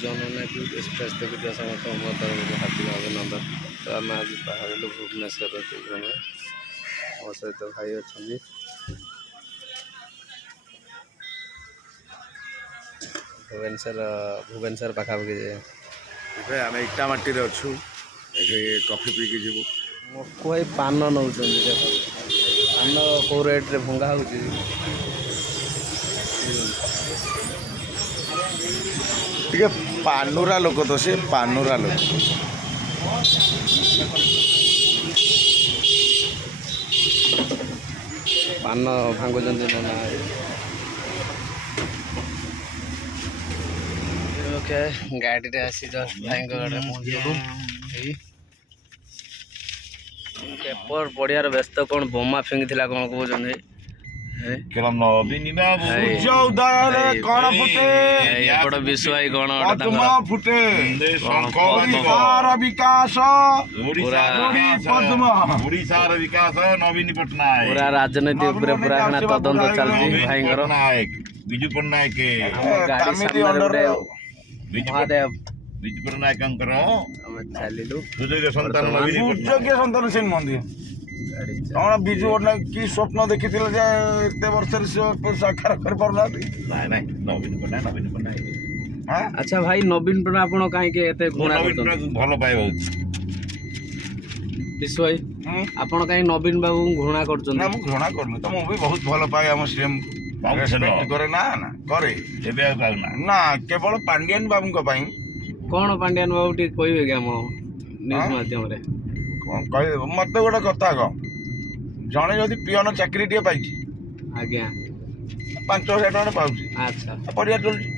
जननायक express देखुଥିବା ସମସ୍ତଙ୍କୁ ମୋ ତରଫରୁ ହାର୍ଦ୍ଦିକ ଅଭିନନ୍ଦନ। ତ ଆମେ ଆଜି ବାହାରିଲୁ ଭୁବନେଶ୍ୱର ଟ୍ରେନରେ। ମୋ ସହିତ ଭାଇ ଅଛନ୍ତି। ଭୁବନେଶ୍ୱର ପାଖାପାଖି ଏବେ ଆମେ ଇଟାମାଟିରେ ଅଛୁ। ଏଠି କଫି ପିଇକି ଯିବୁ। ମୋକୁ ଭାଇ ପାନ ନେଉଛନ୍ତି ଦେଖ, ପାନ କେଉଁ ରେଟ୍ରେ ଭଙ୍ଗା ହେଉଛି। ଟିକେ ପାନୁରା ଲୋକ ତ ସେ ପାନୁରା ଲୋକ। ପାନ ଭାଙ୍ଗୁଛନ୍ତି ନନା। ଓକେ, ଗାଡ଼ିରେ ଆସି ଜଷ୍ଟ ଭାଇଙ୍କ ଗାଡ଼ିରେ ପହଞ୍ଚିଗଲୁ। ଏଇ ପେପର ପଡ଼ିଆର ବ୍ୟସ୍ତ କ'ଣ ବୋମା ଫିଙ୍ଗିଥିଲା କ'ଣ କହୁଛନ୍ତି। ଏପଟ ବିଶ୍ୱ ଭାଇ କ'ଣ ଫୁଟେ ବିକାଶ ଓଡ଼ିଶାର ବିକାଶ ନବୀନ ପଟ୍ଟନାୟକ। ପୁରା ରାଜନୀତି ଉପରେ ପୁରା ତଦନ୍ତ ଚାଲିଛି ଭାଇଙ୍କର। ବିଜୁ ପଟ୍ଟନାୟକ ଗାଡ଼ି ସାମ୍ନାରେ ମହାଦେବ ବିଜୁ ପଟ୍ଟନାୟକଙ୍କର ଆମେ ଚାଲିଲୁ। ସୁଯୋଗ୍ୟ ସନ୍ତାନ ସେ ନୁହନ୍ତି। କ'ଣ ବିଜୁ ପଟ୍ଟନାୟକ କି ସ୍ୱପ୍ନ ଦେଖିଥିଲେ ଯେ ଏତେ ବର୍ଷରେ ସେ ସାକ୍ଷାତ କରିପାରୁନାହାନ୍ତି। ନବୀନ ପଟ୍ଟନାୟକ। ଆଚ୍ଛା ଭାଇ, ନବୀନ ପଟ୍ଟନାୟକ ଆପଣ କାହିଁକି ଏତେ ଘୃଣା କରୁଛନ୍ତି? ଭଲ ପାଇବା ହଉଛି ବିଶ୍ୱ ଭାଇ, ଆପଣ କାହିଁକି ନବୀନ ବାବୁଙ୍କୁ ଘୃଣା କରୁଛନ୍ତି? ନା, ମୁଁ ଘୃଣା କରୁନି ତ, ମୁଁ ବି ବହୁତ ଭଲ ପାଏ ଆମ ସିଏମ୍ କରେ। ନା କରେ, ଏବେ ଆଉ ପାଉନା ନା, କେବଳ ପାଣ୍ଡିଆନ ବାବୁଙ୍କ ପାଇଁ। କ'ଣ ପାଣ୍ଡିଆନ ବାବୁ ଟିକେ କହିବେ କି ଆମ ନ୍ୟୁଜ୍ ମାଧ୍ୟମରେ? କ'ଣ କହିବେ? ମତେ ଗୋଟେ କଥା କହ, ଜଣେ ଯଦି ପିଅନ ଚାକିରିଟିଏ ପାଇଛି, ଆଜ୍ଞା 5,000 ଟଙ୍କା ପାଉଛି, ଆଚ୍ଛା, ପରିବାର ଚଳୁଛି,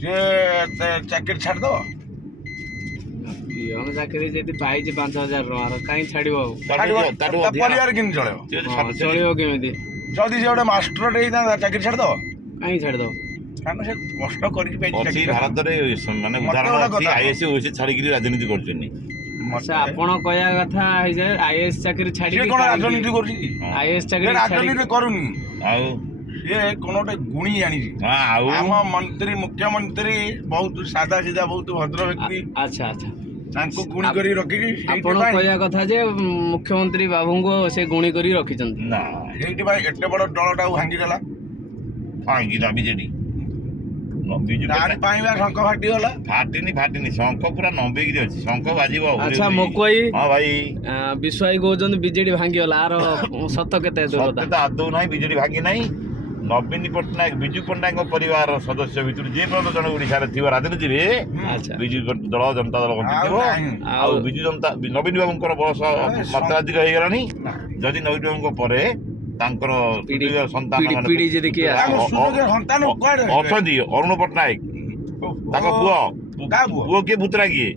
ସିଏ ଚାକିରି ଛାଡ଼ିଦବ? ପିଅନ ଚାକିରି ଯଦି ପାଇଛି 5,000 ଟଙ୍କାର, କାହିଁ ଛାଡ଼ିବ? ପରିବାର କେମିତି ଚଳେଇବ? ଚଳିବ କେମିତି? ଯଦି ସେ ଗୋଟେ ମାଷ୍ଟରଟେ ହେଇଥାନ୍ତା, ଚାକିରି ଛାଡ଼ିଦବ? କାହିଁ ଛାଡ଼ିଦବ? କାରଣ ସେ କଷ୍ଟ କରିକି ପାଇଛି। ଭାରତରେ ମାନେ ଉଦାହରଣ ଅଛି, ଆଇଏଏସ୍ ଓଏଏସ୍ ଛାଡ଼ିକିରି ରାଜନୀତି କରୁଛନ୍ତି। ଆଚ୍ଛା, ଆପଣ କହିବା କଥା ହେଇଯାଏ ଆଇଏଏସ୍ ଚାକିରି ଛାଡ଼ିକି କ'ଣ ରାଜନୀତି କରୁଛି? ଆଇଏଏସ୍ ଚାକିରି ରାଜନୀତି କରୁନି, ଆଉ ସିଏ କ'ଣ ଗୋଟେ ଗୁଣି ଆଣିଛି। ଆମ ମନ୍ତ୍ରୀ ମୁଖ୍ୟମନ୍ତ୍ରୀ ବହୁତ ସାଧା ସିଧା, ବହୁତ ଭଦ୍ର ବ୍ୟକ୍ତି। ଆଚ୍ଛା ଆଚ୍ଛା, ତାଙ୍କୁ ଗୁଣି କରି ରଖିକି ଆପଣ କହିବା କଥା ଯେ ମୁଖ୍ୟମନ୍ତ୍ରୀ ବାବୁଙ୍କୁ ସେ ଗୁଣି କରି ରଖିଛନ୍ତି। ନା, ସେଇଥିପାଇଁ ଏତେ ବଡ଼ ଦଳଟାକୁ ଭାଙ୍ଗିଦେଲା। ଭାଙ୍ଗିଲା ବିଜେଡି। ଶଙ୍ଖ ଫାଟିଗଲା। ଫାଟିନି, ଶଙ୍ଖ ପୁରା ନମ୍ବେଇକିରି ଅଛି, ଶଙ୍ଖ ବାଜିବ। ଆଚ୍ଛା ମକୋଇ, ହଁ ଭାଇ, ବିଶ୍ୱ ଭାଇ କହୁଛନ୍ତି ବିଜେଡି ଭାଙ୍ଗିଗଲା, ଆର ସତ କେତେ? ଆଦୌ ନାହିଁ, ବିଜେଡି ଭାଙ୍ଗି ନାହିଁ। ନବୀନ ପଟ୍ଟନାୟକ, ବିଜୁ ପଟ୍ଟନାୟକଙ୍କ ପରିବାର ସଦସ୍ୟ ଭିତରୁ ଯେ ପର୍ଯ୍ୟନ୍ତ ଜଣେ ଓଡ଼ିଶାରେ ଥିବ ରାଜନୀତିରେ, ବିଜୁ ଦଳ ଜନତା ଦଳ ବଞ୍ଚିଥିବ। ଆଉ ନବୀନ ବାବୁଙ୍କର ବୟସ ମାତ୍ରାଧିକ ହେଇଗଲାଣି। ଯଦି ନବୀନ ବାବୁଙ୍କ ପରେ ତାଙ୍କର ସନ୍ତାନ ଅଛନ୍ତି, ଅରୁଣ ପଟ୍ଟନାୟକ ତାଙ୍କ ପୁଅ କିଏ, ପୁତୁରା କିଏ,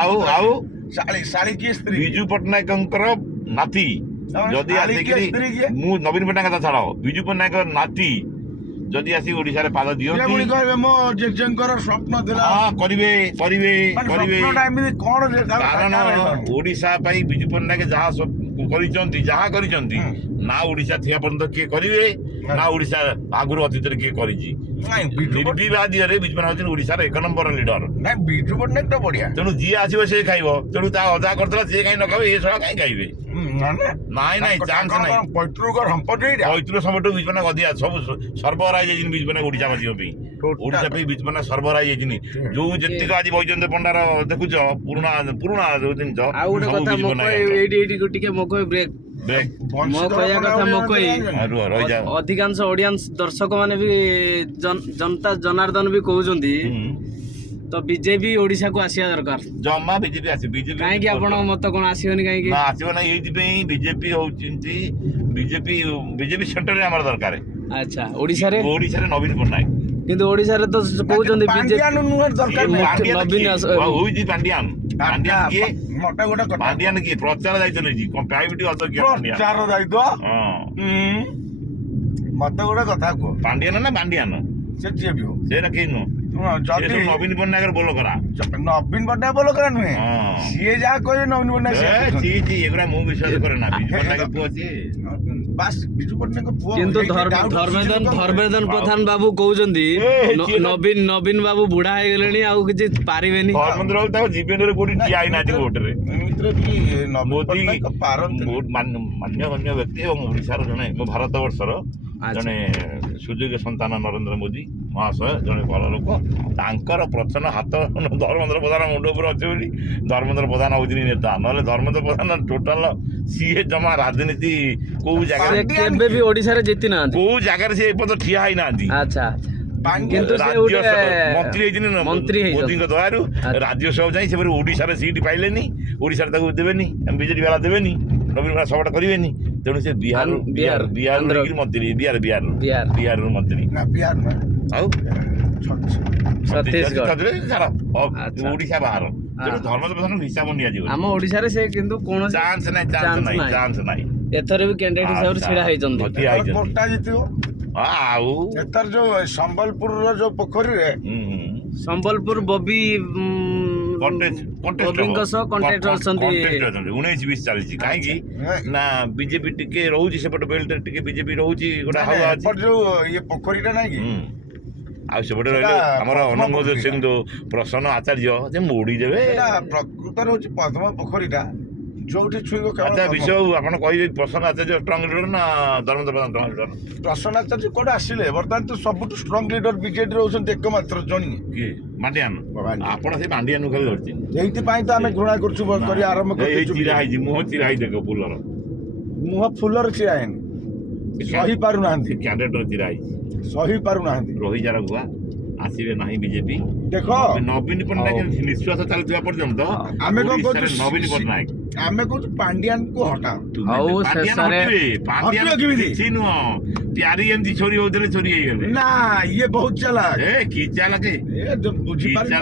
ଆଉ ବିଜୁ ପଟ୍ଟନାୟକଙ୍କର ନାତି, ଯଦି ଆସିକିରି, ମୁଁ ନବୀନ ପଟ୍ଟନାୟକ କଥା ଛାଡ଼, ବିଜୁ ପଟ୍ଟନାୟକ ନାତି ଯଦି ଆସି ଓଡ଼ିଶାରେ ପାଦ ଦିଅନ୍ତି, ମୋ ଜେଜେଙ୍କର ସ୍ୱପ୍ନ ଥିଲା, କରିବେ। କାରଣ ଓଡ଼ିଶା ପାଇଁ ବିଜୁ ପଟ୍ଟନାୟକ ଯାହା କରିଛନ୍ତି, ନା ଓଡ଼ିଶା ଥିବା ପର୍ଯ୍ୟନ୍ତ କିଏ କରିବେ, ନା ଓଡ଼ିଶା ଆଗରୁ ଅତୀତରେ କିଏ କରିଛି। ନିର୍ବିବାଦୀୟରେ ବିଜୁ ପଟ୍ଟନାୟକ ହଉଛନ୍ତି ଓଡ଼ିଶାର 1 ନମ୍ବର ଲିଡର। ବିଜୁ ପଟ୍ଟନାୟକ ତ ବଢିଆ, ତେଣୁ ଯିଏ ଆସିବ ସେ ଖାଇବ। ତେଣୁ ତା ଅଜା କରିଦେଲା, ସିଏ କାହିଁ ନ ଖାଇବେ? ଏ ସହ କାହିଁ ଖାଇବେ? ନାଇଁ, ଚାନ୍ସ ନାହିଁ। ପୈତୃକ ସମ୍ପତ୍ତି ବିଜୁ ପଟ୍ଟନାୟକ ଅଧିକା ସବୁ ସର୍ବହରା ହେଇଯାଇଛି। ବିଜୁ ପଟ୍ଟନାୟକ ଓଡ଼ିଶାବାସୀଙ୍କ ପାଇଁ, ଓଡ଼ିଶା ପାଇଁ ବିଜୁ ପଟ୍ଟନାୟକ ସର୍ବହରା ହେଇଯାଇଛନ୍ତି। ଯୋଉ ଯେତିକ ଆଜି ବୈଜୟନ୍ତ ପଣ୍ଡାର ଦେଖୁଛ, ପୁରୁଣା ଯୋଉ ଜିନିଷ। ଆଉ ଗୋଟେ କଥା, ଏଇଠି ଟିକେ ମକୋଇ ବ୍ରେକ୍। ମୋ କହିବା କଥା ମକୋଇ, ଅଧିକାଂଶ ଅଡିଏନ୍ସ ଦର୍ଶକ ମାନେ ବି ଜନତା ଜନାର୍ଦ୍ଦନ ବି କହୁଛନ୍ତି ତ ବିଜେପି ଓଡ଼ିଶାକୁ ଆସିବା ଦରକାର। ଜମା ବିଜେପି ଆସିବ। କାହିଁକି ଆପଣଙ୍କ ମତ କ'ଣ ଆସିବନି? କାହିଁକି ଆସିବ ନାହିଁ? ଏଇଥିପାଇଁ ବିଜେପି ହଉଛନ୍ତି, ବିଜେପି ସେଣ୍ଟରରେ ଆମର ଦରକାର। ଆଚ୍ଛା, ଓଡ଼ିଶାରେ ନବୀନ ପଟ୍ଟନାୟକ, କିନ୍ତୁ ଓଡ଼ିଶାରେ ତ କହୁଛନ୍ତି ବିଜେପି ହଉଛି ପାଣ୍ଡିଆନ କିଏ? ପାଣ୍ଡିଆନ କିଏ? ପ୍ରଚାର ଦାୟିତ୍ୱ ନେଇଛି, ପ୍ରାଇଭେଟ ପ୍ରଚାର ଦାୟିତ୍ୱ। ମତେ ଗୋଟେ କଥା କୁହ, ପାଣ୍ଡିଆନ ନା ପାଣ୍ଡିଆନ? ସେ ଯିଏ ବି ହଉ, ସେଇଟା କେହି ନୁହଁ। ନବୀନ ପଟ୍ଟନାୟକର ବୋଲ କରା, ନବୀନ ପଟ୍ଟନାୟକ ବୋଲ କରା ନୁହେଁ, ସିଏ ଯାହା କହିବେ ନବୀନ ପଟ୍ଟନାୟକ। ଏଗୁରା ମୁଁ ବିଶ୍ୱାସ କରେ ନା। ବିଜୁ ପଟ୍ଟନାୟକ ପୁଅ ଅଛି। ବାସ୍ ବିଜୁ ପଟ୍ଟନାୟକ ପୁଅ କିନ୍ତୁ ହେଇକି doubt ଧର୍ମେନ୍ଦ୍ର ପ୍ରଧାନ ବାବୁ କହୁଛନ୍ତି ନବୀନ ବାବୁ ବୁଢା ହେଇଗଲେଣି ଆଉ କିଛି ପାରିବେନି। ଧର୍ମେନ୍ଦ୍ର ବାବୁ ତାଙ୍କ ଜୀବନରେ କୋଉଠି ଠିଆ ହେଇନାହାନ୍ତି ଭୋଟରେ। ଏମିତିରେ ବି ନବୀନ ମୋଦି ପଟ୍ଟନାୟକ ପାରନ୍ତି ବହୁତ ମାନ୍ୟଗଣ୍ୟ ବ୍ୟକ୍ତି ଏବଂ ଓଡ଼ିଶାର ଜଣେ ଭାରତ ବର୍ଷର ଜଣେ ସୁଯୋଗ୍ୟ ସନ୍ତାନ ନରେନ୍ଦ୍ର ମୋଦି ମହାଶୟ ଜଣେ ଭଲ ଲୋକ। ତାଙ୍କର ପ୍ରଚନ ହାତ ଧର୍ମେନ୍ଦ୍ର ପ୍ରଧାନ ମୁଣ୍ଡ ଉପରେ ଅଛି ବୋଲି ଧର୍ମେନ୍ଦ୍ର ପ୍ରଧାନ ହଉଛନ୍ତି ନେତା, ନହେଲେ ଧର୍ମେନ୍ଦ୍ର ପ୍ରଧାନ ଟୋଟାଲ ସିଏ ଜମା ରାଜନୀତି କୋଉ ଜାଗାରେ କେବେ ବି ଓଡିଶାରେ ଜିତି ନାହାନ୍ତି। କୋଉ ଜାଗାରେ ସେ ଏପର୍ଯ୍ୟନ୍ତ ଠିଆ ହେଇନାହାନ୍ତି। ଆଚ୍ଛା କିନ୍ତୁ ସେ ରାଜ୍ୟ ଗୋଟେ ମନ୍ତ୍ରୀ ହେଇଛନ୍ତି ମନ୍ତ୍ରୀ ମୋଦିଙ୍କ ଦୟାରୁ ରାଜ୍ୟସଭା ଯାଇ ସେ ଓଡିଶାରେ ସିଟ୍ ପାଇଲେନି, ଓଡିଶାରେ ତାକୁ ଦେବେନି, ବିଜେଡି ବାଲା ଦେବେନି, ନବୀନ ବାଲା ସପୋର୍ଟ କରିବେନି, ତେଣୁ ସେ ବିହାରରୁ ମନ୍ତ୍ରୀ ବିହାରରୁ ମନ୍ତ୍ରୀ ନା ବିହାର ନୁହେଁ ଆଉ ଛତିଶଗଡ଼ ଛାଡ଼ ଓଡିଶା ବାହାର। ତେଣୁ ଧର୍ମେନ୍ଦ୍ର ପ୍ରଧାନ ହିସାବ ନିଆଯିବ। ଆମ ଓଡିଶାରେ ସେ କିନ୍ତୁ କୌଣସି ଚାନ୍ସ ନାହିଁ। ଏଥର ବି କ୍ୟାଣ୍ଡିଡେଟ୍ ହିସାବରେ ଛିଡା ହେଇଛନ୍ତି। କୋଟା ଜିତିବ। ଆଉ ଏଥର ଯୋଉ ସମ୍ବଲପୁରର ଯୋଉ ପୋଖରୀରେ ସମ୍ବଲପୁର ବବିଙ୍କ ସହ କଣ୍ଟେଷ୍ଟ ଅଛନ୍ତି। 19-20 ଚାଲିଛି। କାହିଁକି ନା ବିଜେପି ଟିକେ ରହୁଛି ସେପଟେ ବେଲ୍ଟରେ, ଟିକେ ବିଜେପି ରହୁଛି ଗୋଟେ ହାୱା ଅଛି। ଯୋଉ ଇଏ ପୋଖରୀଟା ନାଇଁ କି ଆଉ ସେପଟେ ରହିଲେ ଆମର ଅନମୋଦ ସିଂ ପ୍ରସନ୍ନ ଆଚାର୍ଯ୍ୟ ଯେ ମୋଡି ଦେବେ। ପ୍ରକୃତରେ ହଉଛି ପଦ୍ମ ପୋଖରୀଟା ଯୋଉଠି ଛୁଇଁବ ଆଚ୍ଛା ବିଷୟ ଆପଣ କହିବେ ପ୍ରସନ୍ନ ଆଚାର୍ଯ୍ୟ ଷ୍ଟ୍ରଙ୍ଗ ଲିଡର ନା ଧର୍ମେନ୍ଦ୍ର ପ୍ରଧାନ ଷ୍ଟ୍ରଙ୍ଗ ଲିଡର? ପ୍ରସନ୍ନ ଆଚାର୍ଯ୍ୟ କୋଉଟା ଆସିଲେ ବର୍ତ୍ତମାନ ତ ସବୁଠୁ ଷ୍ଟ୍ରଙ୍ଗ ଲିଡର ବିଜେଡି ରହୁଛନ୍ତି ଏକମାତ୍ର ଜଣିଏ କିଏ? ମାଣ୍ଡିଆନ। ଆପଣ ସେ ମାଣ୍ଡିଆନୁ ଖାଲି ଧରିଛନ୍ତି। ଏଇଥିପାଇଁ ତ ଆମେ ଘୃଣା କରୁଛୁ କରି ଆରମ୍ଭ କରିଛୁ। ଚିରା ହେଇଛି ମୁହଁ ଚିରା ହେଇ ଦେଖ ଫୁଲର ମୁହଁ ଫୁଲର ଚିରା ହେଇନି, ସହି ପାରୁନାହାନ୍ତି, କ୍ୟାଣ୍ଡିଡେଟର ଚିରା ହେଇଛି, ସହି ପାରୁନାହାନ୍ତି। ରହିଯାର ଗୁଆ ଆସିବେ ନାହିଁ ବିଜେପି। ଦେଖ ନବୀନ ପଟ୍ଟନାୟକ ନିଶ୍ୱାସ ଚାଲିଥିବା ପର୍ଯ୍ୟନ୍ତ ଆମେ କଣ ଓଡ଼ିଶାରେ କହୁଛୁ ନବୀନ ପଟ୍ଟନାୟକ ଆମେ କହୁଛୁ ପାଣ୍ଡିଆନକୁ ହଟାଅ। ଆଉ ଶେଷରେ ପାଣ୍ଡିଆନ କିଛି ନୁହଁ, ପ୍ୟାରି ଏମିତି ଚୋରି ହଉଥିଲେ ଚୋରି ହେଇଗଲେ ନା ଇଏ ବହୁତ ଚାଲାକ। ଏ କି ଚାଲାକ ବୁଝିପାରିଲେ।